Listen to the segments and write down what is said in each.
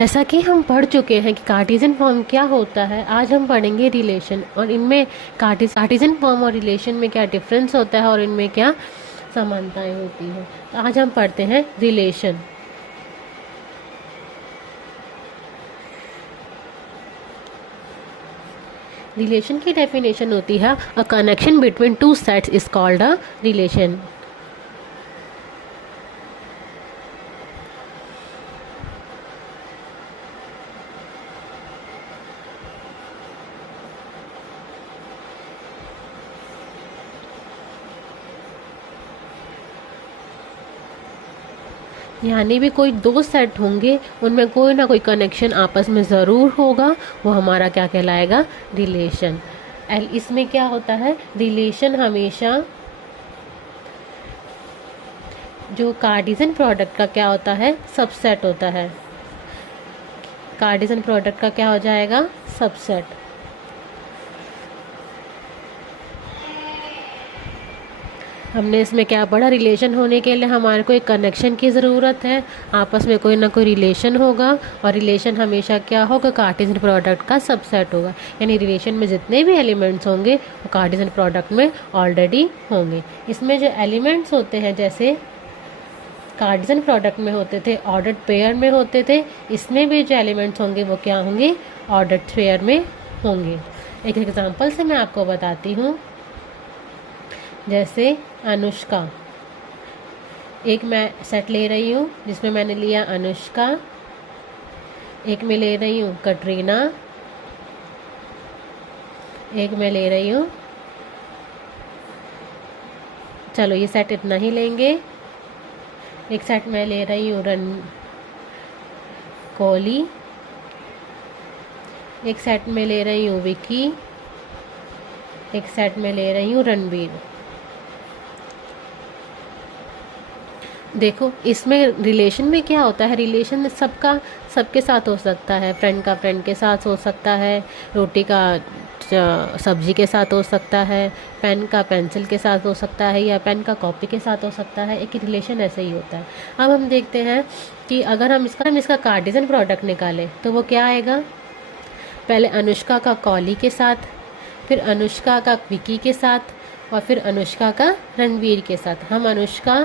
जैसा कि हम पढ़ चुके हैं कि कार्टेशियन फॉर्म क्या होता है, आज हम पढ़ेंगे रिलेशन और इनमें कार्टेशियन फॉर्म और रिलेशन में क्या डिफरेंस होता है और इनमें क्या समानताएं होती हैं। तो आज हम पढ़ते हैं रिलेशन। रिलेशन की डेफिनेशन होती है a connection between two sets is called a relation. यानी भी कोई दो सेट होंगे, उनमें कोई ना कोई कनेक्शन आपस में ज़रूर होगा, वो हमारा क्या कहलाएगा, रिलेशन। इसमें क्या होता है, रिलेशन हमेशा जो कार्टेशियन प्रोडक्ट का क्या होता है, सबसेट होता है। कार्टेशियन प्रोडक्ट का क्या हो जाएगा, सबसेट। हमने इसमें क्या पढ़ा, रिलेशन होने के लिए हमारे को एक कनेक्शन की ज़रूरत है, आपस में कोई ना कोई रिलेशन होगा और रिलेशन हमेशा क्या होगा, कार्टेशियन प्रोडक्ट का सबसेट होगा। यानी रिलेशन में जितने भी एलिमेंट्स होंगे वो कार्टेशियन प्रोडक्ट में ऑलरेडी होंगे। इसमें जो एलिमेंट्स होते हैं, जैसे कार्टेशियन प्रोडक्ट में होते थे ऑर्डर्ड पेयर में होते थे, इसमें भी जो एलिमेंट्स होंगे वो क्या होंगे, ऑर्डर्ड पेयर में होंगे। एक एग्जांपल से मैं आपको बताती हूँ। जैसे अनुष्का, एक मैं सेट ले रही हूँ जिसमें मैंने लिया अनुष्का, एक मैं ले रही हूँ कटरीना, एक मैं ले रही हूँ, चलो ये सेट इतना ही लेंगे। एक सेट मैं ले रही हूँ कोहली, एक सेट में ले रही हूँ विकी, एक सेट में ले रही हूँ रणबीर। देखो इसमें रिलेशन में क्या होता है, रिलेशन सबका सबके साथ हो सकता है, फ्रेंड का फ्रेंड के साथ हो सकता है, रोटी का सब्जी के साथ हो सकता है, पेन का पेंसिल के साथ हो सकता है, या पेन का कॉपी के साथ हो सकता है। एक रिलेशन ऐसे ही होता है। अब हम देखते हैं कि अगर हम इसका कार्टेशियन प्रोडक्ट निकालें तो वो क्या आएगा। पहले अनुष्का का कॉली के साथ, फिर अनुष्का का विकी के साथ और फिर अनुष्का का रणवीर के साथ। हम अनुष्का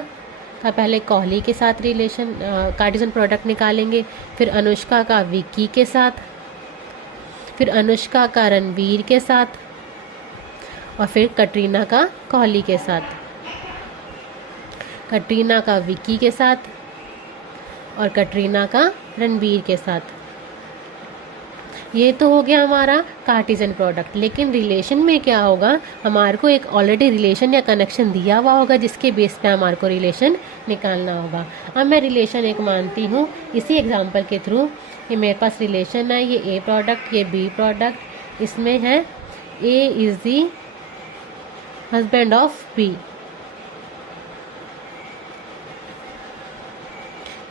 का पहले कोहली के साथ रिलेशन कार्टेशियन प्रोडक्ट निकालेंगे, फिर अनुष्का का विकी के साथ, फिर अनुष्का का रणवीर के साथ और फिर कटरीना का कोहली के साथ, कटरीना का विकी के साथ और कटरीना का रणवीर के साथ। ये तो हो गया हमारा कार्टेशियन प्रोडक्ट। लेकिन रिलेशन में क्या होगा, हमारे को एक ऑलरेडी रिलेशन या कनेक्शन दिया हुआ होगा जिसके बेस पे हमारे को रिलेशन निकालना होगा। अब मैं रिलेशन एक मानती हूँ इसी एग्जांपल के थ्रू कि मेरे पास रिलेशन है, ये ए प्रोडक्ट, ये बी प्रोडक्ट, इसमें है A is the husband of B,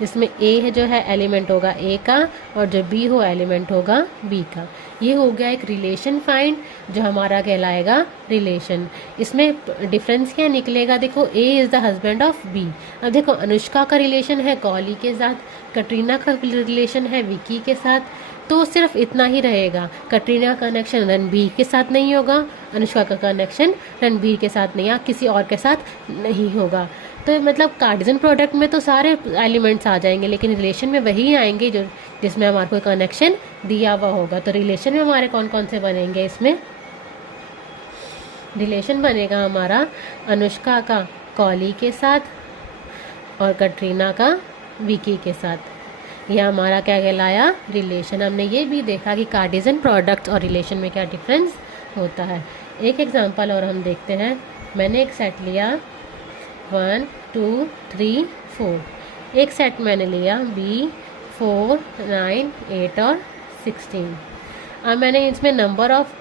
जिसमें ए जो है एलिमेंट होगा ए का और जो बी हो एलिमेंट होगा बी का। ये हो गया एक रिलेशन फाइंड जो हमारा कहलाएगा रिलेशन। इसमें डिफरेंस क्या निकलेगा, देखो A is the husband of B. अब देखो अनुष्का का रिलेशन है कोहली के साथ, कटरीना का रिलेशन है विकी के साथ, तो सिर्फ इतना ही रहेगा। कटरीना का कनेक्शन रणबीर के साथ नहीं होगा, अनुष्का का कनेक्शन रणबीर के साथ नहीं या किसी और के साथ नहीं होगा। तो मतलब कार्टेशियन प्रोडक्ट में तो सारे एलिमेंट्स आ जाएंगे, लेकिन रिलेशन में वही आएंगे जो जिसमें हमारे को कनेक्शन दिया हुआ होगा। तो रिलेशन में हमारे कौन कौन से बनेंगे, इसमें रिलेशन बनेगा हमारा अनुष्का का कोहली के साथ और कटरीना का विकी के साथ। यह हमारा क्या कहलाया, रिलेशन। हमने ये भी देखा कि कार्टेशियन प्रोडक्ट और रिलेशन में क्या डिफरेंस होता है। एक एग्जांपल और हम देखते हैं। मैंने एक सेट लिया 1 2 3 4, एक सेट मैंने लिया B 4 9 8 और 16। अब मैंने इसमें नंबर ऑफ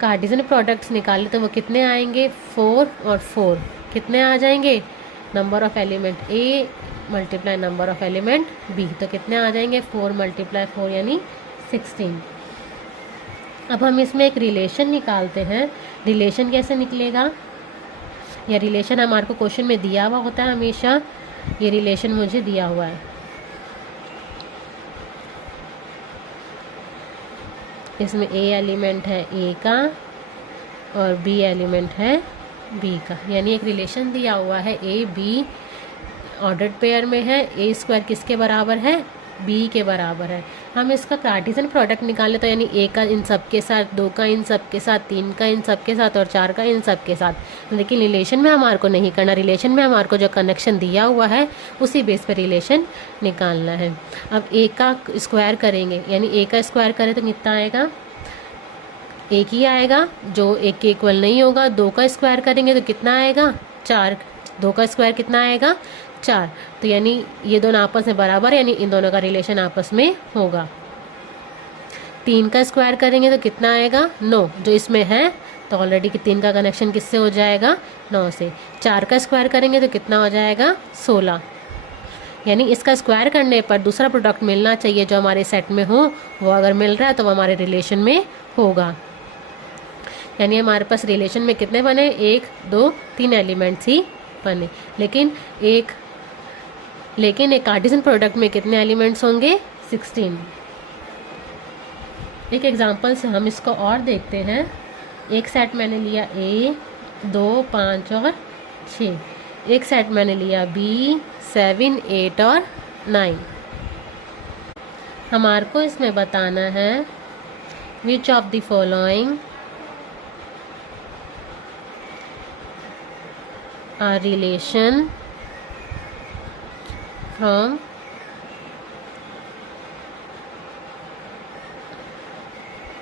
कार्टेशियन प्रोडक्ट्स निकाले तो वो कितने आएंगे, 4 और 4 कितने आ जाएंगे, number of element A multiply number of element B, तो कितने आ जाएंगे 4 × 4 यानी 16। अब हम इसमें एक रिलेशन निकालते हैं। रिलेशन कैसे निकलेगा, या रिलेशन हमारे को क्वेश्चन में दिया हुआ होता है हमेशा। ये रिलेशन मुझे दिया हुआ है, इसमें ए एलिमेंट है ए का और बी एलिमेंट है बी का, यानी एक रिलेशन दिया हुआ है ए बी ऑर्डर्ड पेयर में है। ए स्क्वायर किसके बराबर है, बी के बराबर है। हम इसका कार्टेशियन प्रोडक्ट निकालें तो यानी ए का इन सब के साथ, दो का इन सब के साथ, तीन का इन सब के साथ और चार का इन सब के साथ। लेकिन रिलेशन में हमारे को नहीं करना, रिलेशन में हमारे को जो कनेक्शन दिया हुआ है उसी बेस पर रिलेशन निकालना है। अब ए का स्क्वायर करेंगे, यानी ए का स्क्वायर करें तो कितना आएगा, एक ही आएगा जो एक के इक्वल नहीं होगा। दो का स्क्वायर करेंगे तो कितना आएगा, चार। दो का स्क्वायर कितना आएगा, चार। तो यानी ये दोनों आपस में बराबर, यानी इन दोनों का रिलेशन आपस में होगा। तीन का स्क्वायर करेंगे तो कितना आएगा, 9, जो इसमें है। तो ऑलरेडी कि तीन का कनेक्शन किससे हो जाएगा, 9 से। चार का स्क्वायर करेंगे तो कितना हो जाएगा, 16। यानी इसका स्क्वायर करने पर दूसरा प्रोडक्ट मिलना चाहिए जो हमारे सेट में हो, वो अगर मिल रहा है तो वो हमारे रिलेशन में होगा। यानी हमारे पास रिलेशन में कितने बने, 1 2 3 एलिमेंट्स ही बने। लेकिन एक कार्टेशियन प्रोडक्ट में कितने एलिमेंट्स होंगे, 16। एक एग्जांपल से हम इसको और देखते हैं। एक सेट मैंने लिया A 2 5 और 6, एक सेट मैंने लिया B 7 8 और 9। हमारे को इसमें बताना है which of the following are relation from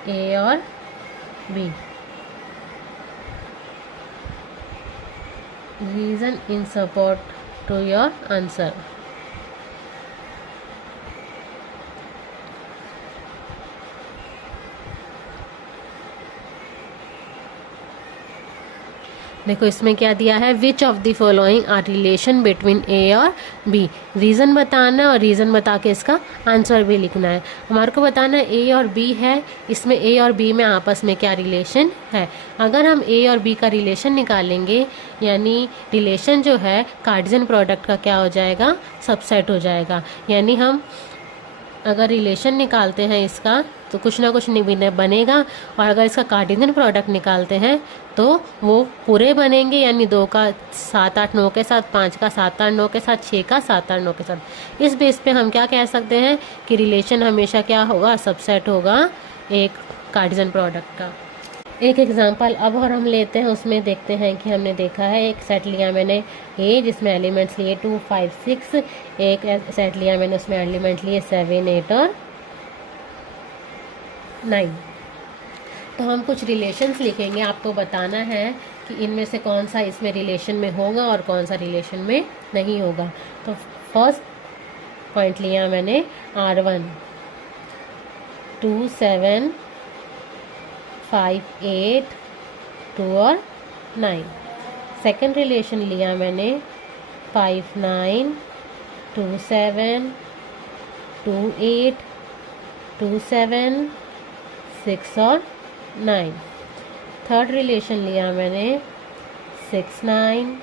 A और B। Reason in support to your answer। देखो इसमें क्या दिया है, which of the following are relation between A और बी। रीज़न बताना है और रीज़न बता के इसका आंसर भी लिखना है। हमारे को बताना है ए और बी है, इसमें ए और बी में आपस में क्या रिलेशन है। अगर हम ए और बी का रिलेशन निकालेंगे, यानी रिलेशन जो है कार्टेशियन प्रोडक्ट का क्या हो जाएगा, सबसेट हो जाएगा। यानी हम अगर रिलेशन निकालते हैं इसका तो कुछ ना कुछ बनेगा, और अगर इसका कार्टेशियन प्रोडक्ट निकालते हैं तो वो पूरे बनेंगे। यानी 2 का 7 8 9 के साथ, 5 का 7 8 9 के साथ, 6 का 7 8 9 के साथ। इस बेस पे हम क्या कह सकते हैं कि रिलेशन हमेशा क्या होगा, सबसेट होगा एक कार्टेशियन प्रोडक्ट का। एक एग्जांपल अब और हम लेते हैं, उसमें देखते हैं कि हमने देखा है एक सेट लिया मैंने ए जिसमें एलिमेंट्स लिए 2 5 6, एक सेट लिया मैंने उसमें एलिमेंट लिए 7 8 और 9। तो हम कुछ रिलेशंस लिखेंगे, आपको बताना है कि इनमें से कौन सा इसमें रिलेशन में होगा और कौन सा रिलेशन में नहीं होगा। तो फर्स्ट पॉइंट लिया मैंने R1 2 7 5 8 2 और 9। सेकंड रिलेशन लिया मैंने 5 9 2 7 2 8 2 7 6 और 9। थर्ड रिलेशन लिया मैंने 6 9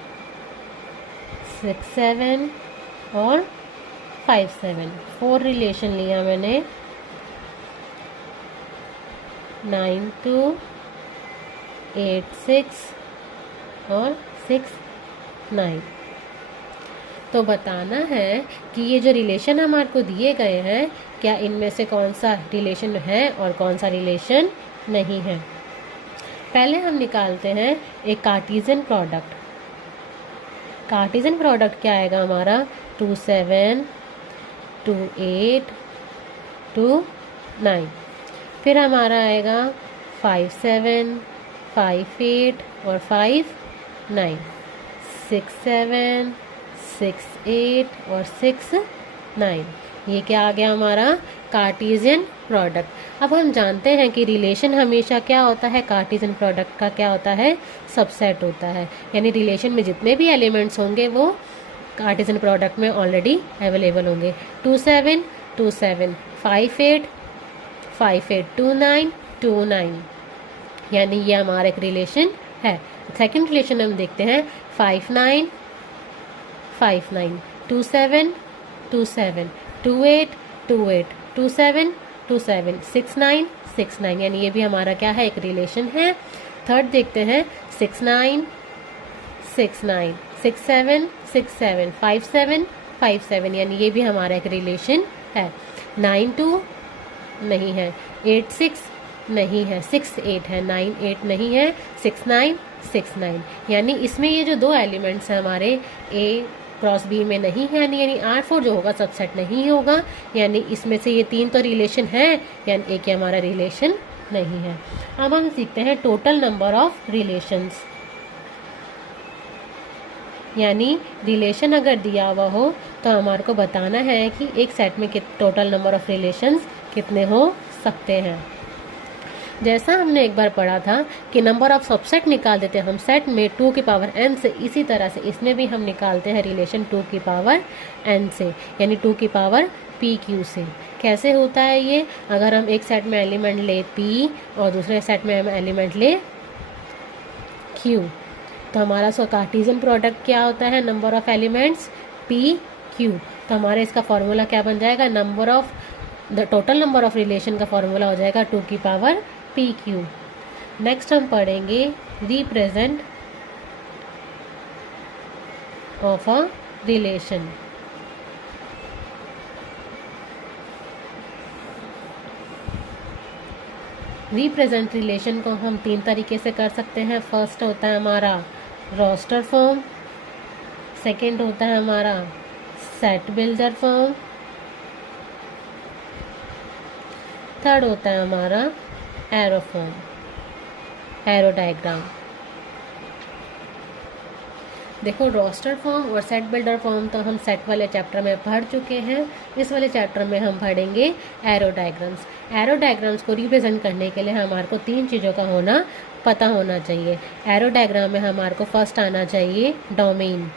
6 7 और 5 7। फोर्थ रिलेशन लिया मैंने 9 2 8 6 और 6 9। तो बताना है कि ये जो रिलेशन हमारे को दिए गए हैं, क्या इनमें से कौन सा रिलेशन है और कौन सा रिलेशन नहीं है। पहले हम निकालते हैं एक कार्टेशियन प्रोडक्ट। कार्टेशियन प्रोडक्ट क्या आएगा हमारा, 2 7 2 8 2 9। फिर हमारा आएगा 5 7 5 8 और 5 9, 6 7 6 8 और 6 9। ये क्या आ गया हमारा, कार्टेशियन प्रोडक्ट। अब हम जानते हैं कि रिलेशन हमेशा क्या होता है, कार्टेशियन प्रोडक्ट का क्या होता है, सबसेट होता है। यानी रिलेशन में जितने भी एलिमेंट्स होंगे वो कार्टेशियन प्रोडक्ट में ऑलरेडी अवेलेबल होंगे। 2 7 2 7 5 8 5 8 2 9 2 9। यानी ये हमारा एक रिलेशन है। सेकंड रिलेशन हम देखते हैं 5 9 5 9 2 7 2 7 2 8 2 8 2 7 2 7 6 9 6 9, यानी ये भी हमारा क्या है, एक रिलेशन है। थर्ड देखते हैं 6 9 6 9, 6 7 6 7, 5 7 5 7, यानी ये भी हमारा एक रिलेशन है। 9 2 नहीं है, 8 6 नहीं है, 6 8 है, 9 8 नहीं है, 6 9 6 9, यानी इसमें ये जो दो एलिमेंट्स हैं हमारे A क्रॉस B में नहीं है, यानी R4 जो होगा सबसेट नहीं होगा, यानी इसमें से ये 3 तो रिलेशन है, यानी एक हमारा रिलेशन नहीं है। अब हम सीखते हैं टोटल नंबर ऑफ रिलेशंस, यानी रिलेशन अगर दिया हुआ हो तो हमारे को बताना है कि एक सेट में टोटल नंबर ऑफ रिलेशंस कितने हो सकते हैं। जैसा हमने एक बार पढ़ा था कि नंबर ऑफ सबसेट निकाल देते हैं हम सेट में 2 की पावर n से, इसी तरह से इसमें भी हम निकालते हैं रिलेशन 2 की पावर n से, यानी 2 की पावर pq से। कैसे होता है ये, अगर हम एक सेट में एलिमेंट ले p और दूसरे सेट में हम एलिमेंट ले q, तो हमारा सो कार्टेशियन प्रोडक्ट क्या होता है, number of elements p q, तो हमारा इसका फॉर्मूला क्या बन जाएगा, number of the total number of relation का फॉर्मूला हो जाएगा 2 की पावर PQ। नेक्स्ट हम पढ़ेंगे represent of a relation. Represent relation को हम 3 तरीके से कर सकते हैं। फर्स्ट होता है हमारा रोस्टर फॉर्म, सेकंड होता है हमारा सेट बिल्डर फॉर्म, थर्ड होता है हमारा एरो फॉर्म, एरो डायग्राम। देखो रोस्टर फॉर्म और सेट बिल्डर फॉर्म तो हम सेट वाले चैप्टर में पढ़ चुके हैं, इस वाले चैप्टर में हम पढ़ेंगे एरो डायग्राम्स। एरो डायग्राम्स को रिप्रेजेंट करने के लिए हमारे को 3 चीज़ों का पता होना चाहिए। एरो डायग्राम में हमारे को फर्स्ट आना चाहिए डोमेन।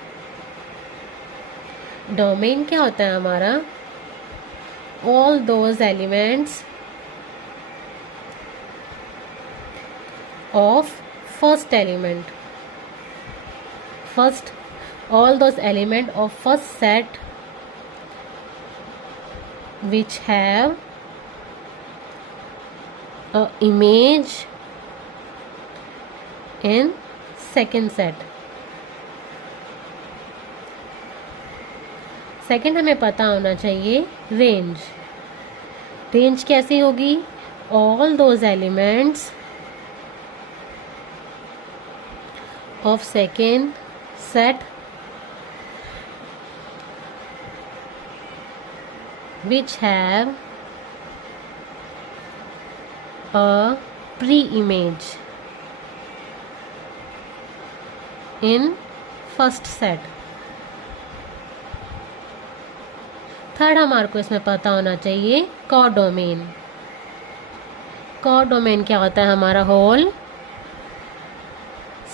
डोमेन क्या होता है हमारा, all those elements of first element, first all those element of first set which have a image in second set। Second हमें पता होना चाहिए रेंज। रेंज कैसी होगी, all those elements of second set which have a pre-image in first set। Third हमारे को इसमें पता होना चाहिए कोडोमेन। कोडोमेन क्या होता है हमारा, होल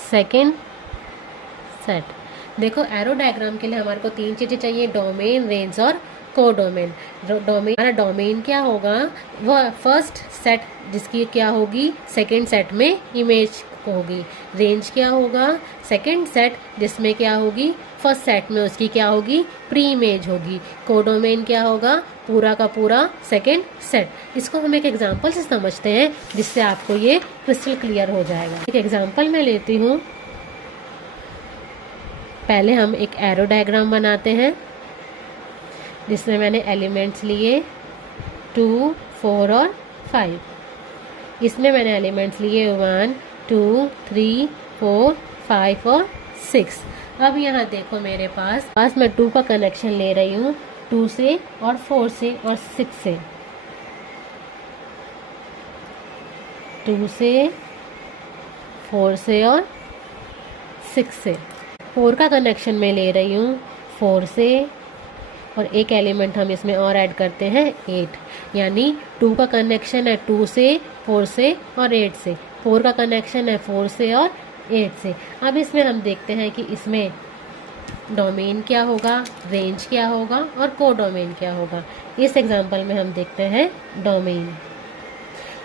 सेकेंड सेट। देखो एरो डायग्राम के लिए हमारे को 3 चीज़ें चाहिए, डोमेन, रेंज और कोडोमेन। डोमेन, हमारा डोमेन क्या होगा, वह फर्स्ट सेट जिसकी क्या होगी सेकंड सेट में इमेज होगी। रेंज क्या होगा, सेकंड सेट जिसमें क्या होगी फर्स्ट सेट में उसकी क्या होगी प्री इमेज होगी। कोडोमेन क्या होगा, पूरा का पूरा सेकंड सेट। इसको हम एक एग्जांपल से समझते हैं जिससे आपको ये क्रिस्टल क्लियर हो जाएगा। एक एग्जांपल मैं लेती हूँ, पहले हम एक एरो डायग्राम बनाते हैं जिसमें मैंने एलिमेंट्स लिए 2 4 और 5। इसमें मैंने एलिमेंट्स लिए 1 2 3 4 5 और 6। अब यहाँ देखो मेरे पास मैं 2 का कनेक्शन ले रही हूँ, 2 से और 4 से और 6 से, 2 से 4 से और 6 से। 4 का कनेक्शन मैं ले रही हूँ 4 से, और एक एलिमेंट हम इसमें और ऐड करते हैं 8, यानी 2 का कनेक्शन है 2 से 4 से और 8 से, 4 का कनेक्शन है 4 से और 8 से। अब इसमें हम देखते हैं कि इसमें डोमेन क्या होगा, रेंज क्या होगा और कोडोमेन क्या होगा। इस एग्जांपल में हम देखते हैं डोमेन।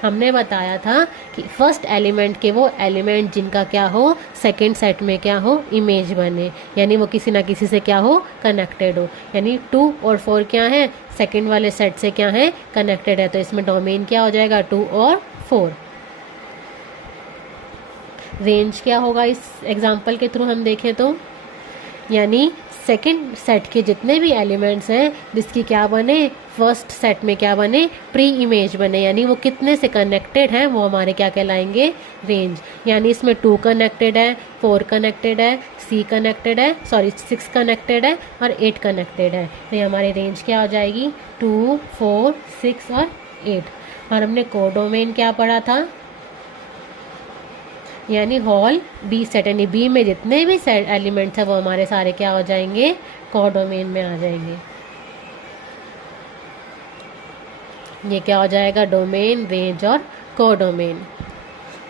हमने बताया था कि फर्स्ट एलिमेंट के वो एलिमेंट जिनका क्या हो सेकंड सेट में क्या हो इमेज बने, यानी वो किसी ना किसी से क्या हो कनेक्टेड हो। यानी 2 और 4 क्या है सेकंड वाले सेट से क्या है कनेक्टेड है, तो इसमें डोमेन क्या हो जाएगा 2 और 4। रेंज क्या होगा इस एग्जाम्पल के थ्रू हम देखें तो, यानी सेकंड सेट के जितने भी एलिमेंट्स हैं जिसकी क्या बने फर्स्ट सेट में क्या बने प्री इमेज बने, यानी वो कितने से कनेक्टेड हैं वो हमारे क्या कहलाएंगे रेंज। यानी इसमें 2 कनेक्टेड है, 4 कनेक्टेड है, 6 कनेक्टेड है और 8 कनेक्टेड है, तो ये हमारी रेंज क्या हो जाएगी 2, 4, 6 और 8। और हमने कोडोमेन क्या पढ़ा था, यानी होल बी सेट, यानी बी में जितने भी सेट एलिमेंट्स हैं वो हमारे सारे क्या हो जाएंगे कोडोमेन में आ जाएंगे। ये क्या हो जाएगा डोमेन, रेंज और कोडोमेन।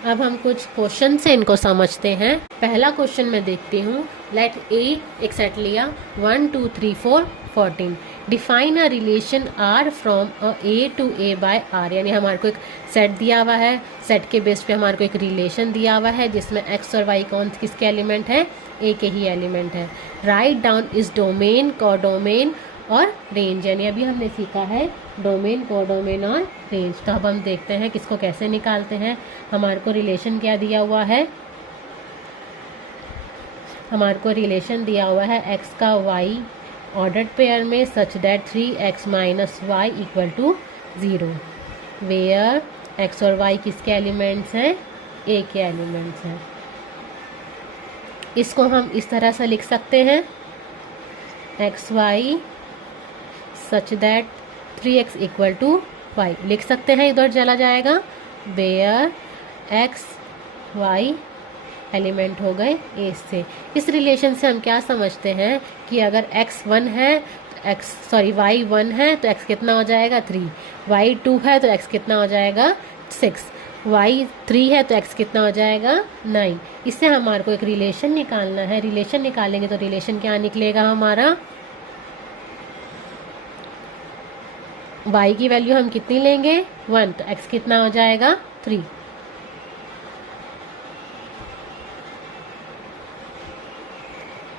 अब हम कुछ क्वेश्चन से इनको समझते हैं। पहला क्वेश्चन मैं देखती हूँ। लेट ए एक सेट लिया 1 2 3 4 14, define a relation R from A to A by R, यानी हमारे को एक सेट दिया हुआ है, सेट के बेस पे हमारे को एक रिलेशन दिया हुआ है जिसमें एक्स और वाई कौन किसके एलिमेंट है ए के ही एलिमेंट है। Write down is domain, codomain और रेंज, यानी अभी हमने सीखा है डोमेन, कोडोमेन और रेंज। तो अब हम देखते हैं किसको कैसे निकालते हैं। हमारे को रिलेशन क्या दिया हुआ है, हमारे को रिलेशन दिया हुआ है एक्स का वाई ऑर्डर्ड पेयर में such that 3x minus y equal to 0, where x और वाई किसके एलिमेंट्स हैं ए के एलिमेंट्स हैं। इसको हम इस तरह से लिख सकते हैं x y such that 3x equal to y, लिख सकते हैं, इधर चला जाएगा वेयर एक्स वाई एलिमेंट हो गए ए से। इस रिलेशन से हम क्या समझते हैं कि अगर x 1 है तो y 1 है तो x कितना हो जाएगा 3, y 2 है तो x कितना हो जाएगा 6, y 3 है तो x कितना हो जाएगा 9। इससे हमारे को एक रिलेशन निकालना है। रिलेशन निकालेंगे तो रिलेशन क्या निकलेगा हमारा, y की वैल्यू हम कितनी लेंगे 1, तो x कितना हो जाएगा 3।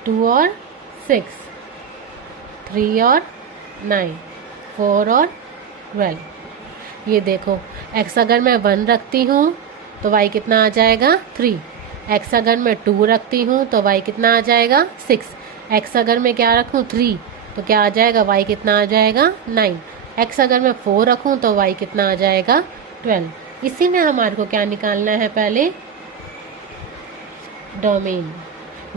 टू और 6, 3 और 9, 4 और 12। ये देखो x अगर मैं 1 रखती हूँ तो y कितना आ जाएगा 3, x अगर मैं 2 रखती हूँ तो y कितना आ जाएगा 6, x अगर मैं क्या रखूँ 3 तो क्या आ जाएगा y कितना आ जाएगा 9, x अगर मैं 4 रखूँ तो y कितना आ जाएगा 12। इसी में हमारे को क्या निकालना है पहले डोमेन।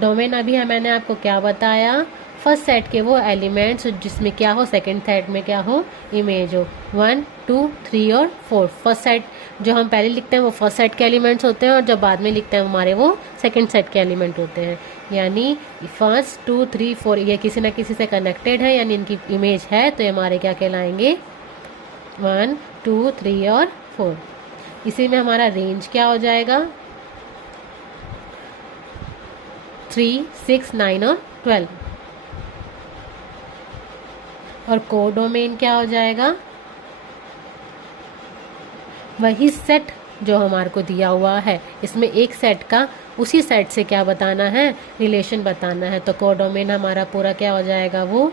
डोमेन अभी मैंने आपको क्या बताया, फर्स्ट सेट के वो एलिमेंट्स जिसमें क्या हो सेकंड सेट में क्या हो इमेज हो 1 2 3 और 4। फर्स्ट सेट जो हम पहले लिखते हैं वो फर्स्ट सेट के एलिमेंट्स होते हैं और जब बाद में लिखते हैं हमारे वो सेकंड सेट के एलिमेंट होते हैं। यानी फर्स्ट 2 3 4 ये किसी ना किसी से कनेक्टेड है, यानी इनकी इमेज है, तो ये हमारे क्या कहलाएंगे 1 2 3 और 4। इसी में हमारा रेंज क्या हो जाएगा 3 6 9 और 12। और कोडोमेन क्या हो जाएगा, वही सेट जो हमारे को दिया हुआ है, इसमें एक सेट का उसी सेट से क्या बताना है रिलेशन बताना है। तो कोडोमेन हमारा पूरा क्या हो जाएगा वो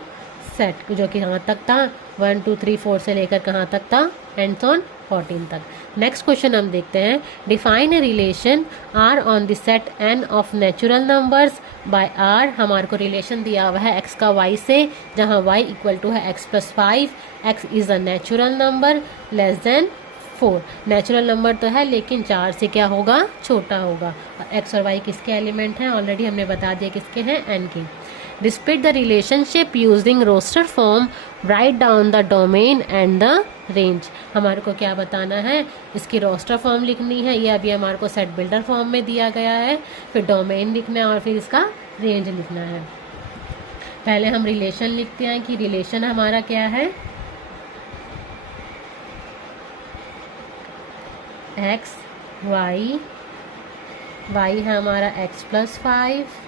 सेट जो कि यहाँ तक था 1 2 3 4 से लेकर कहाँ तक था एंड ऑन 14 तक। नेक्स्ट क्वेश्चन हम देखते हैं। Define a relation R on the set N of natural numbers by R. हमारे को रिलेशन दिया हुआ है एक्स का वाई से, जहाँ वाई इक्वल टू है x plus 5, x is a natural number less then 4। Natural number तो है लेकिन 4 से क्या होगा छोटा होगा। और एक्स और वाई किसके एलिमेंट हैं ऑलरेडी हमने बता दिया किसके हैं एन के। Dispute the relationship using roster form, write down the domain and the range। हमारे को क्या बताना है, इसकी रोस्टर फॉर्म लिखनी है, ये अभी हमारे को सेट बिल्डर फॉर्म में दिया गया है, फिर डोमेन लिखना है और फिर इसका रेंज लिखना है। पहले हम रिलेशन लिखते हैं कि रिलेशन हमारा क्या है एक्स वाई, वाई है हमारा x plus 5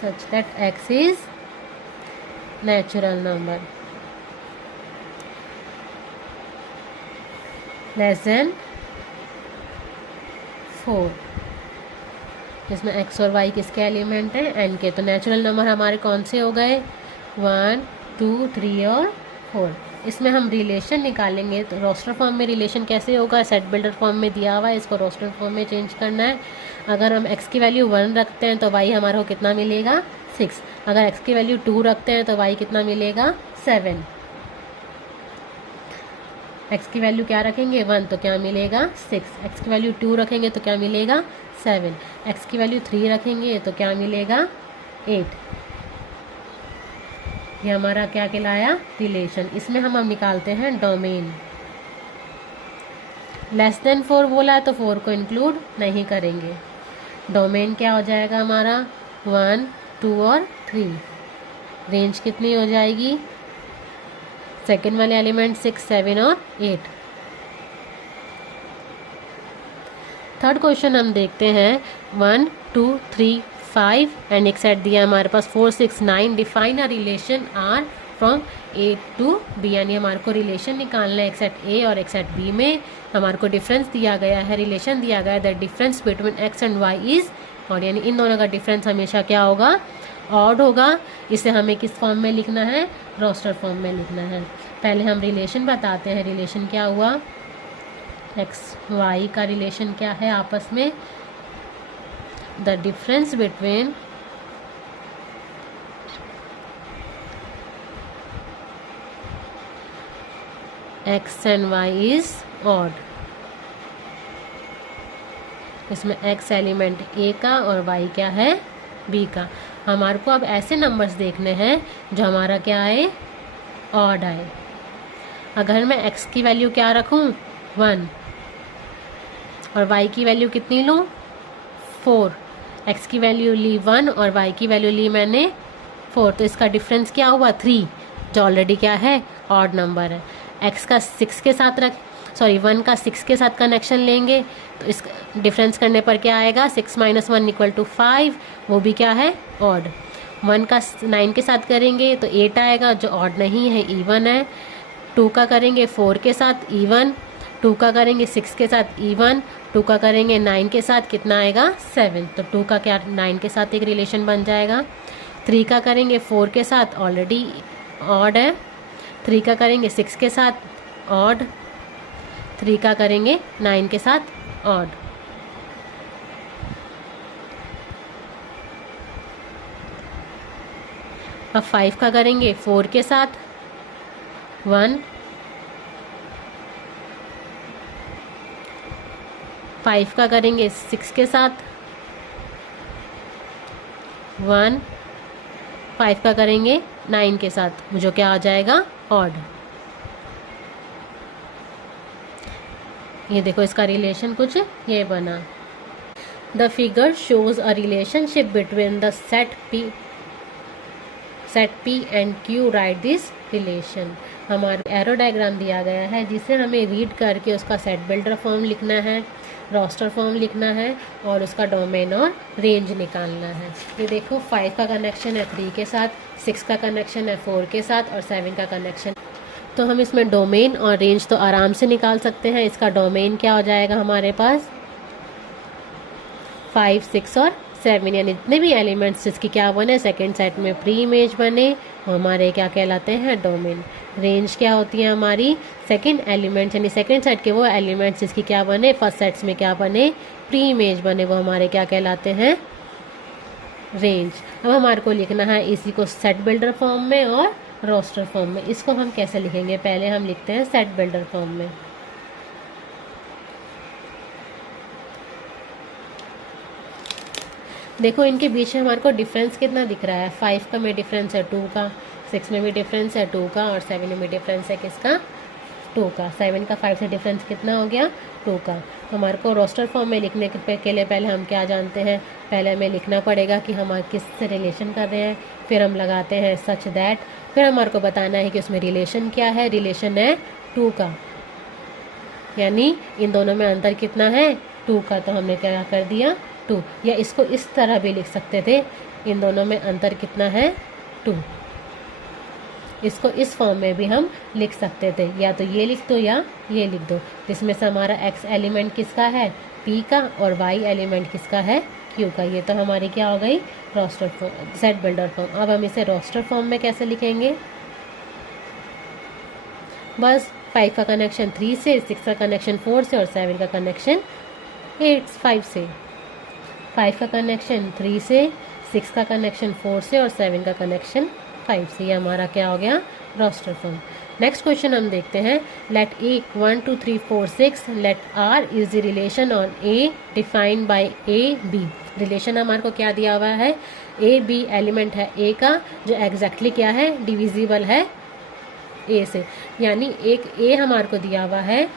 such that x is natural number। Less than 4, जिसमें x और y किसके एलिमेंट हैं, n के। तो नेचुरल नंबर हमारे कौन से हो गए, 1, 2, 3 और 4। इसमें हम रिलेशन निकालेंगे। तो रोस्टर फॉर्म में रिलेशन कैसे होगा, सेट बिल्डर फॉर्म में दिया हुआ है, इसको रोस्टर फॉर्म में चेंज करना है। अगर हम x की वैल्यू 1 रखते हैं तो y हमारे को कितना मिलेगा, 6। अगर x की वैल्यू 2 रखते हैं तो y कितना मिलेगा, 7। x की वैल्यू क्या रखेंगे, 1, तो क्या मिलेगा, 6। x की वैल्यू 2 रखेंगे तो क्या मिलेगा, 7। x की वैल्यू 3 रखेंगे तो क्या मिलेगा, 8। ये हमारा क्या कहलाया, रिलेशन। इसमें हम निकालते हैं डोमेन। लेस देन 4 बोला है तो 4 को इंक्लूड नहीं करेंगे। डोमेन क्या हो जाएगा हमारा, 1, 2 और 3। रेंज कितनी हो जाएगी, सेकेंड वाले एलिमेंट 6, 7 और 8। थर्ड क्वेश्चन हम देखते हैं, 1, 2, 3, 5 एंड एक सेट दिया हमारे पास 4, 6, 9। Define a relation R from A to B, यानी हमारे को रिलेशन निकालना है एक सेट ए और एक सेट बी में। हमारे को डिफरेंस दिया गया है, रिलेशन दिया गया है, that difference between x and y is odd, यानी इन दोनों का डिफरेंस हमेशा क्या होगा, ऑड होगा। इसे हमें किस फॉर्म में लिखना है, रोस्टर फॉर्म में लिखना है। पहले हम रिलेशन बताते हैं। रिलेशन क्या हुआ, एक्स वाई का रिलेशन क्या है आपस में, the difference between x and y is odd. इसमें एक्स एलिमेंट ए का और वाई क्या है, बी का। हमारे को अब ऐसे नंबर्स देखने हैं जो हमारा क्या आए, ऑड आए। अगर मैं एक्स की वैल्यू क्या रखूं, 1, और वाई की वैल्यू कितनी लूं, 4। एक्स की वैल्यू ली 1 और वाई की वैल्यू ली मैंने 4, तो इसका डिफरेंस क्या हुआ, 3, जो ऑलरेडी क्या है, ऑड नंबर है। एक्स का 6 के साथ 1 का 6 के साथ कनेक्शन लेंगे तो इस डिफरेंस करने पर क्या आएगा, 6 - 1 = 5, वो भी क्या है, ऑड। 1 का 9 के साथ करेंगे तो 8 आएगा, जो ऑड नहीं है, इवन है। 2 का करेंगे 4 के साथ, इवन। 2 का करेंगे 6 के साथ, इवन। 2 का करेंगे 9 के साथ, कितना आएगा, 7। तो 2 का क्या 9 के साथ एक रिलेशन बन जाएगा। 3 का करेंगे 4 के साथ, ऑलरेडी ऑड है। 3 का करेंगे 6 के साथ, ऑड। 3 का करेंगे 9 के साथ, ऑड। अब 5 का करेंगे 4 के साथ, 1। 5 का करेंगे 6 के साथ, 1। 5 का करेंगे 9 के साथ, जो क्या आ जाएगा, ऑड। ये देखो इसका रिलेशन कुछ ये बना। The figure shows a relationship between the set P and Q। Right this relation. हमारा एरो डायग्राम दिया गया है जिसे हमें रीड करके उसका सेट बिल्डर फॉर्म लिखना है, रोस्टर फॉर्म लिखना है और उसका डोमेन और रेंज निकालना है। ये देखो 5 का कनेक्शन है 3 के साथ, 6 का कनेक्शन है 4 के साथ और 7 का कनेक्शन। तो हम इसमें डोमेन और रेंज तो आराम से निकाल सकते हैं। इसका डोमेन क्या हो जाएगा हमारे पास, 5, 6 और 7, यानी जितने भी एलिमेंट्स जिसकी क्या बने, सेकेंड सेट में प्री इमेज बने, वो हमारे क्या कहलाते हैं, डोमेन। रेंज क्या होती है हमारी, सेकेंड एलिमेंट्स यानी सेकेंड सेट के वो एलिमेंट्स जिसकी क्या बने, फर्स्ट सेट्स में क्या बने, प्री इमेज बने, वो हमारे क्या कहलाते हैं, रेंज। अब हमारे को लिखना है इसी को सेट बिल्डर फॉर्म में और रोस्टर फॉर्म में। इसको हम कैसे लिखेंगे, पहले हम लिखते हैं सेट बिल्डर फॉर्म में। देखो इनके बीच में हमारे को डिफरेंस कितना दिख रहा है, 5 का में डिफरेंस है 2 का, 6 में भी डिफरेंस है 2 का और 7 में भी डिफरेंस है किसका, 2 का। 7 का 5 से डिफरेंस कितना हो गया, 2 का। हमारे को रोस्टर फॉर्म में लिखने के लिए पहले हम क्या जानते हैं, पहले हमें लिखना पड़ेगा कि हम किस से रिलेशन कर रहे हैं, फिर हम लगाते हैं सच दैट, फिर हमारे को बताना है कि उसमें रिलेशन क्या है, रिलेशन है 2 का, यानी इन दोनों में अंतर कितना है, 2 का। तो हमने क्या कर दिया, 2। या इसको इस तरह भी लिख सकते थे, इन दोनों में अंतर कितना है, 2। इसको इस फॉर्म में भी हम लिख सकते थे, या तो ये लिख दो या ये लिख दो। तो इसमें से हमारा x एलिमेंट किसका है, p का, और y एलिमेंट किसका है, q का। ये तो हमारी क्या हो गई, roster form, set builder form. अब हम इसे रोस्टर फॉर्म में कैसे लिखेंगे, बस 5 का कनेक्शन 3 से, 6 का कनेक्शन 4 से और 7 का कनेक्शन 5 से। 5 का कनेक्शन 3 से, 6 का कनेक्शन 4 से और 7 का कनेक्शन 5 से। ये हमारा क्या हो गया, रोस्टर फॉर्म। नेक्स्ट क्वेश्चन हम देखते हैं, let A 1 2 3 4 6 let R is the relation on A defined by A B. Relation हमारे को क्या दिया हुआ है, ए बी एलिमेंट है ए का, जो एग्जैक्टली क्या है, डिविजिबल है ए से। यानी एक ए हमारे को दिया हुआ है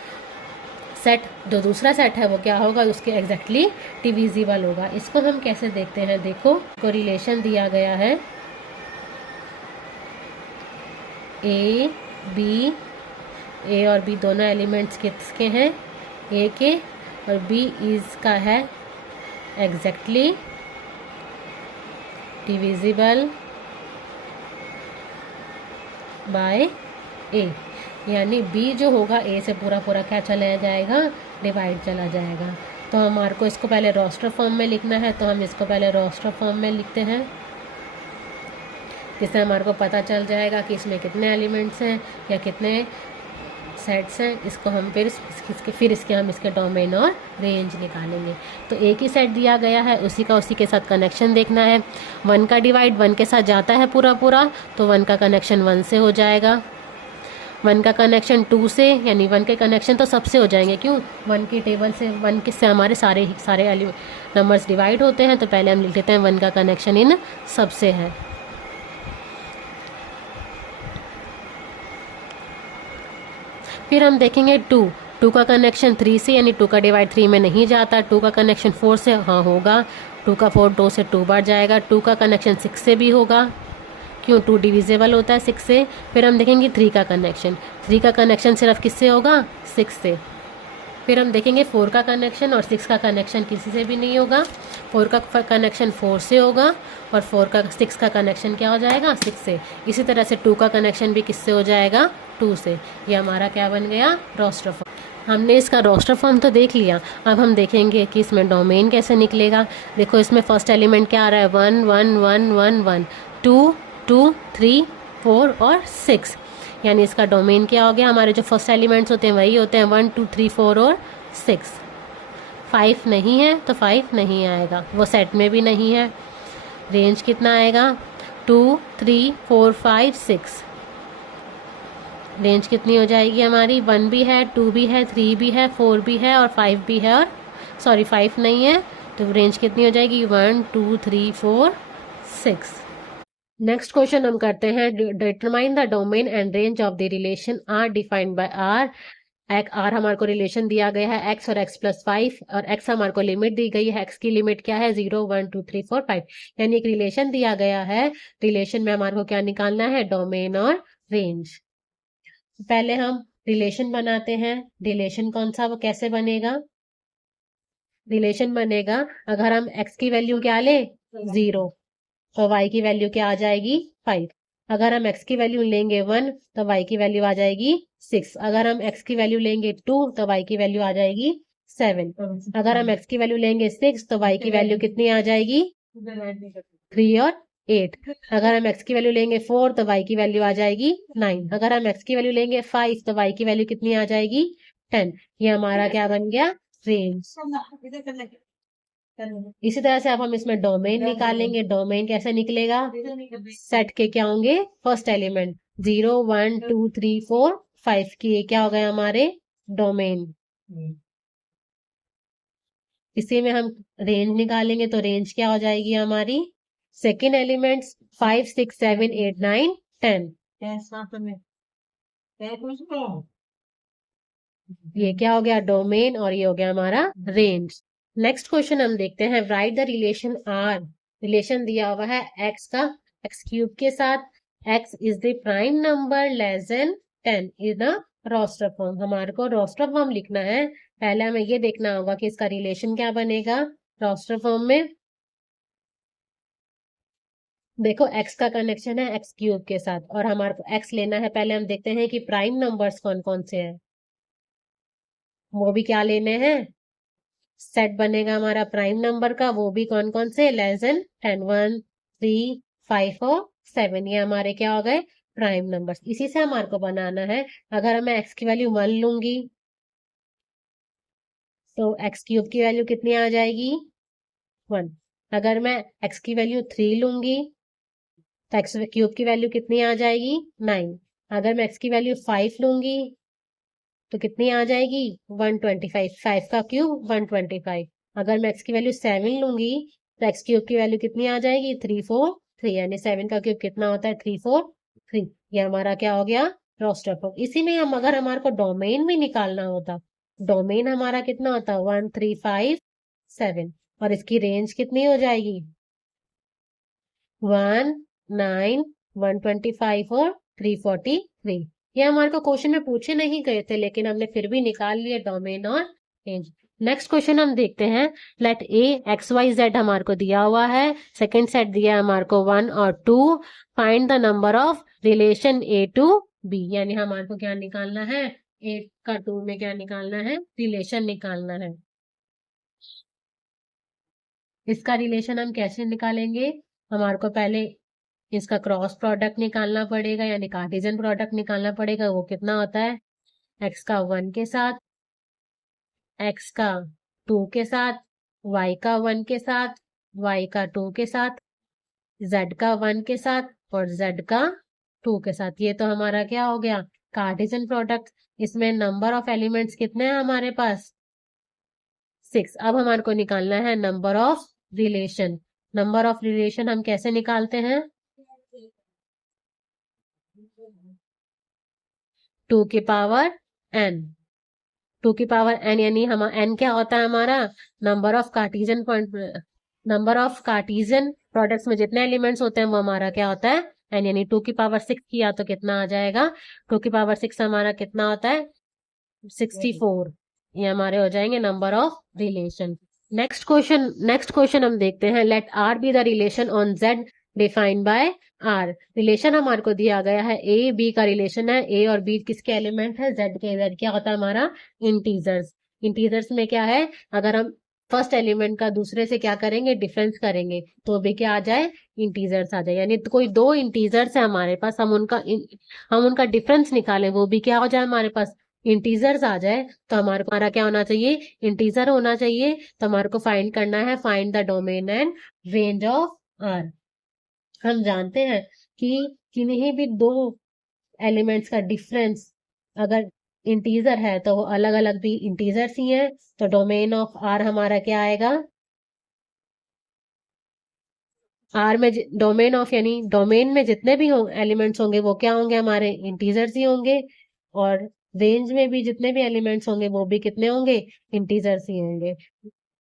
सेट, जो दूसरा सेट है वो क्या होगा, उसके एग्जैक्टली डिविजिबल होगा। इसको हम कैसे देखते हैं, देखो को रिलेशन दिया गया है ए बी, ए और बी दोनों एलिमेंट्स किसके हैं, ए के, और बी इज का है एग्जैक्टली डिविजिबल बाय ए। यानी बी जो होगा ए से पूरा पूरा क्या चला जाएगा, डिवाइड चला जाएगा। तो हमारे को इसको पहले रोस्टर फॉर्म में लिखना है, तो हम इसको पहले रोस्टर फॉर्म में लिखते हैं, जिससे हमारे को पता चल जाएगा कि इसमें कितने एलिमेंट्स हैं या कितने सेट्स हैं। इसको हम फिर इसके हम इसके डोमेन और रेंज निकालेंगे। तो एक ही सेट दिया गया है, उसी के साथ कनेक्शन देखना है। 1 का डिवाइड 1 के साथ जाता है पूरा पूरा, तो 1 का कनेक्शन 1 से हो जाएगा। 1 का कनेक्शन 2 से, यानी 1 के कनेक्शन तो सबसे हो जाएंगे, क्यों, 1 की टेबल से 1 से हमारे सारे नंबर्स डिवाइड होते हैं। तो पहले हम लिख लेते हैं 1 का कनेक्शन इन सबसे है। फिर हम देखेंगे 2 का कनेक्शन 3 से, यानी 2 का डिवाइड 3 में नहीं जाता। 2 का कनेक्शन 4 से, हाँ होगा, 2 का 4 2 से 2 बार जाएगा। 2 का कनेक्शन 6 से भी होगा, क्यों, 2 डिविजिबल होता है 6 से। फिर हम देखेंगे 3 का कनेक्शन, 3 का कनेक्शन सिर्फ किससे होगा, 6 से। फिर हम देखेंगे 4 का कनेक्शन, और 6 का कनेक्शन किसी से भी नहीं होगा। 4 का कनेक्शन 4 से होगा, और 6 का कनेक्शन क्या हो जाएगा, 6 से। इसी तरह से 2 का कनेक्शन भी किससे हो जाएगा, 2 से। ये हमारा क्या बन गया, रोस्टर फॉर्म। हमने इसका रोस्टर फॉर्म तो देख लिया, अब हम देखेंगे कि इसमें डोमेन कैसे निकलेगा। देखो इसमें फर्स्ट एलिमेंट क्या आ रहा है, 1 1 1 1 1, 2 2 3 4 और 6। यानी इसका डोमेन क्या हो गया, हमारे जो फर्स्ट एलिमेंट्स होते हैं वही होते हैं 1 2 3 4 और 6। 5 नहीं है तो 5 नहीं आएगा, वो सेट में भी नहीं है। रेंज कितना आएगा, 2 3 4 5 6। रेंज कितनी हो जाएगी हमारी, 1 भी है, 2 भी है, 3 भी है, 4 भी है और 5 भी है, और 5 नहीं है। तो रेंज कितनी हो जाएगी, 1 2 3 4 6। नेक्स्ट क्वेश्चन हम करते हैं, determine the domain and range of the relation R defined by R. R हमारे को रिलेशन दिया गया है x और x+5, और x हमारे को लिमिट दी गई है, x की लिमिट क्या है, 0 1 2 3 4 5। यानी एक रिलेशन दिया गया है, रिलेशन में हमारे को क्या निकालना है, डोमेन और रेंज। पहले हम रिलेशन बनाते हैं। रिलेशन कौन सा, वो कैसे बनेगा, रिलेशन बनेगा अगर हम x की वैल्यू क्या ले, 0, तो y की वैल्यू क्या आ जाएगी, 5। अगर हम x की वैल्यू लेंगे 1, तो y की वैल्यू आ जाएगी 6। अगर हम x की वैल्यू लेंगे 2, तो y की वैल्यू आ जाएगी 7। अगर हम x की वैल्यू लेंगे 6, तो y की वैल्यू कितनी आ जाएगी, 3 और 8। अगर हम x की वैल्यू लेंगे 4, तो y की वैल्यू आ जाएगी 9। अगर हम x की वैल्यू लेंगे 5, तो y की वैल्यू कितनी आ जाएगी, 10। ये हमारा क्या बन गया, रेंज। इसी तरह से अब हम इसमें डोमेन निकालेंगे। डोमेन कैसे निकलेगा, सेट के क्या होंगे, फर्स्ट एलिमेंट 0 1 2 3 4 5 की, ये क्या हो गए हमारे डोमेन। इसी में हम रेंज निकालेंगे, तो रेंज क्या हो जाएगी हमारी, सेकेंड एलिमेंट 5 6 7 8 9 10। ये क्या हो गया, डोमेन, और ये हो गया हमारा रेंज। नेक्स्ट क्वेश्चन हम देखते हैं, write the relation R. Relation दिया हुआ है x का x³ के साथ, x is the prime number less than 10 in a roster form. हमारे को रोस्टर फॉर्म लिखना है, पहले हमें ये देखना होगा कि इसका रिलेशन क्या बनेगा रोस्टर फॉर्म में। देखो x का कनेक्शन है एक्स क्यूब के साथ, और हमारे को x लेना है। पहले हम देखते हैं कि प्राइम नंबर्स कौन कौन से हैं, वो भी क्या लेने हैं। सेट बनेगा हमारा प्राइम नंबर का, वो भी कौन कौन से, लेस देन 10, 1, 3, 5 और 7, ये हमारे क्या हो गए, प्राइम नंबर्स। इसी से हमारे को बनाना है। अगर मैं x की वैल्यू 1 लूंगी तो x क्यूब की वैल्यू कितनी आ जाएगी, 1। अगर मैं x की वैल्यू 3 लूंगी तो x क्यूब की वैल्यू कितनी आ जाएगी, 9। अगर मैं x की वैल्यू 5 लूंगी तो कितनी आ जाएगी, 125। 5 का क्यूब 125। अगर मैं x की वैल्यू 7 लूंगी तो x क्यूब की वैल्यू कितनी आ जाएगी, 343। यानी 7 का क्यूब कितना होता है, 343। ये हमारा क्या हो गया, रोस्टर फॉर्म। इसी में हम, अगर हमारे को डोमेन भी निकालना होता, डोमेन हमारा कितना होता, 1357, और इसकी रेंज कितनी हो जाएगी, 1, 9, 125 और 343। ये हमारे को क्वेश्चन में पूछे नहीं गए थे, लेकिन हमने फिर भी निकाल लिए डोमेन और रेंज। नेक्स्ट क्वेश्चन हम देखते हैं। लेट ए एक्स वाई जेड हमारे को दिया हुआ है, सेकंड सेट दिया है हमारे को 1 और 2। Find the number of relation A to B, यानी हमारे को क्या निकालना है, ए का 2 में क्या निकालना है, रिलेशन निकालना है। इसका रिलेशन हम कैसे निकालेंगे, हमारे को पहले इसका क्रॉस प्रोडक्ट निकालना पड़ेगा, यानी कार्टेशियन प्रोडक्ट निकालना पड़ेगा। वो कितना होता है, एक्स का 1 के साथ, एक्स का 2 के साथ, वाई का 1 के साथ, वाई का 2 के साथ, जेड का 1 के साथ और जेड का 2 के साथ। ये तो हमारा क्या हो गया, कार्टेशियन प्रोडक्ट। इसमें नंबर ऑफ एलिमेंट्स कितने हैं हमारे पास, 6। अब हमारे को निकालना है number of relation. Number of relation हम कैसे निकालते हैं, 2 की पावर n। 2 की पावर n, यानी हम n क्या होता है हमारा, number of Cartesian point, number of Cartesian products में जितने एलिमेंट्स होते हैं वो हमारा क्या होता है, n। यानी 2 की पावर 6 किया तो कितना आ जाएगा, 2 की पावर 6 हमारा कितना होता है, 64। ये हमारे हो जाएंगे number of relation. Next question हम देखते हैं। Let R be the relation on Z defined by R. Relation हमारे को दिया गया है, ए बी का रिलेशन है। ए और बी किसके एलिमेंट है, जेड के। जेड क्या होता है हमारा, इंटीजर्स। इंटीजर्स में क्या है, अगर हम फर्स्ट एलिमेंट का दूसरे से क्या करेंगे, डिफरेंस करेंगे, तो भी क्या आ जाए, इंटीजर्स आ जाए। यानी तो कोई दो इंटीजर्स है हमारे पास, हम उनका डिफरेंस निकालें, वो भी क्या हो जाए हमारे पास, इंटीजर्स आ जाए। तो हमारा क्या होना चाहिए, इंटीजर होना चाहिए। तो हमारे को फाइंड करना है, find the domain and range of R. हम जानते हैं कि किन्हीं भी दो एलिमेंट्स का डिफरेंस अगर इंटीजर है तो वो अलग अलग भी इंटीजर्स ही है। तो डोमेन ऑफ आर हमारा क्या आएगा, आर में डोमेन ऑफ, यानी डोमेन में जितने भी एलिमेंट्स होंगे वो क्या होंगे, हमारे इंटीजर्स ही होंगे। और रेंज में भी जितने भी एलिमेंट्स होंगे वो भी कितने होंगे, इंटीजर्स ही होंगे।